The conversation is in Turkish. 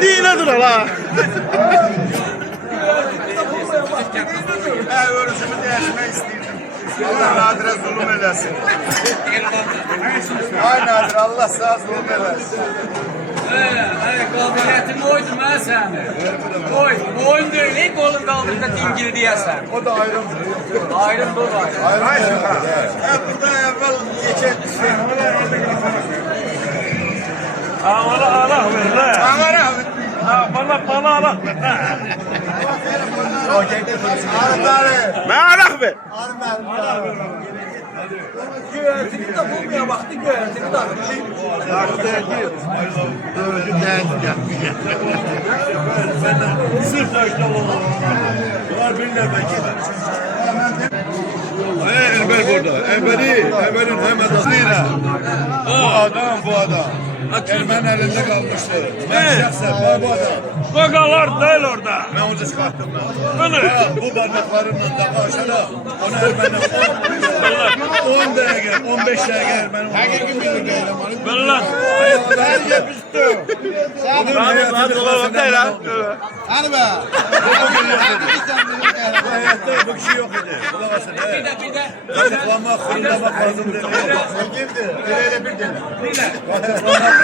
Neyle dur ala? Örüşümü değişmek istedim. Allah Nadir'e zulüm eləsin. Ay Nadir, Allah sağ zulüm eləsin. Qabiliyyətin oydu mən səni. Oy, oyun deyil, ey qolun qaldırıb da dingil deyəsən. O da ayrımdır. Ayrımdır o da ayrım. Ayrım. Burada evvel geçen şey. Ağala ala ver la. Ağara. Bana ala ver la. Ağrı. Ben ala ver. Göyərtini də bulmaya vaxtı göyərtini də. Sırf taşla olur. Bunlar bilirler belki. Elber burada. Elber'in hemen adıyla. Bu adam. Ermen elinde kalmıştı. Ben şahsen bu adam. Bakalar değil orada. Ben onu çıkarttım ben. Böyle. Bu bardaklarımla da karşıda onu Ermen'e 10 dakika, 15 dakika Ermen'e. Hakiki bir değil ama. Böyle lan. Ben yapıştım. Hadi dolar değil ha. Hani be? Bu hayatta bu kişi yok idi. Kulak asın. Bir də. Katıklamak, fırlamak lazım dedi. Kimdi? Bir de. Katıklamak.